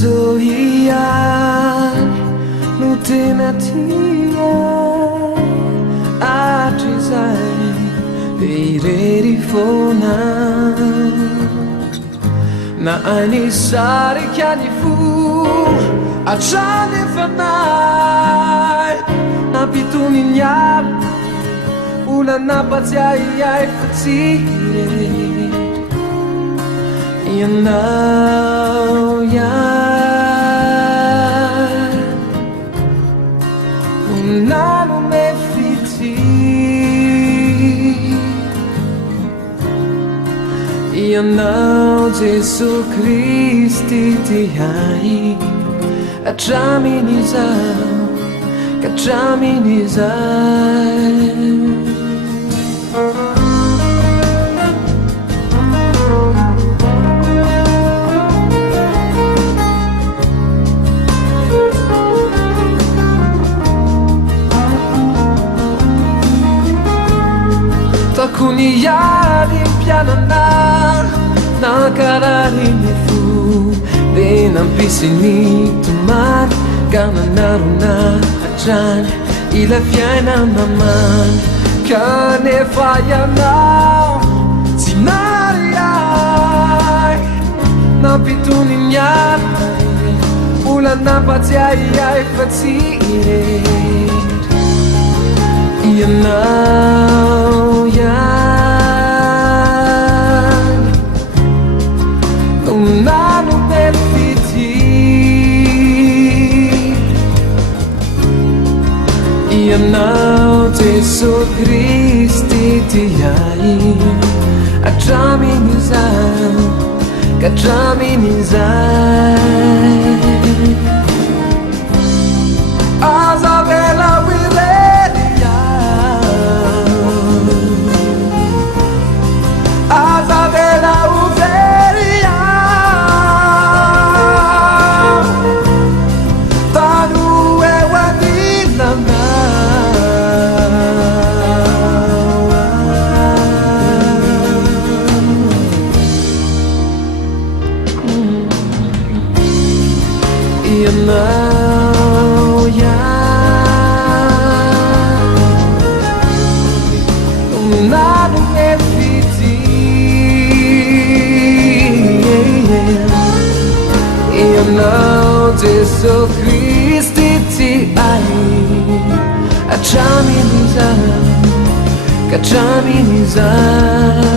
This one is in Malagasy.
Sohian Mutinatia Atrizai Ready for now Na anisari kanifu Achane fanai Na pituninya Una napatia ai fatire You know, yeah, nano me fiti. You know, Jesus Christi ti hai. Kachaminiza. kuniari pianana nakarariny fo de nampisiny tomany ka nanarona hatrany ila fiainanamany kanefa ianao tsy nariay nampitony miariny mbola nampatsiahiay fa tsy irery ianao ihany no nanome fity ianao Jesosy Kristy tiay hatramin'izao ka hatramin'izay aza vela wireria aza vela uveria tanu ewadinana ianao ihany nanome fity ianao Jesosy Kristy tiay hatramin'izao ka hatramin'izao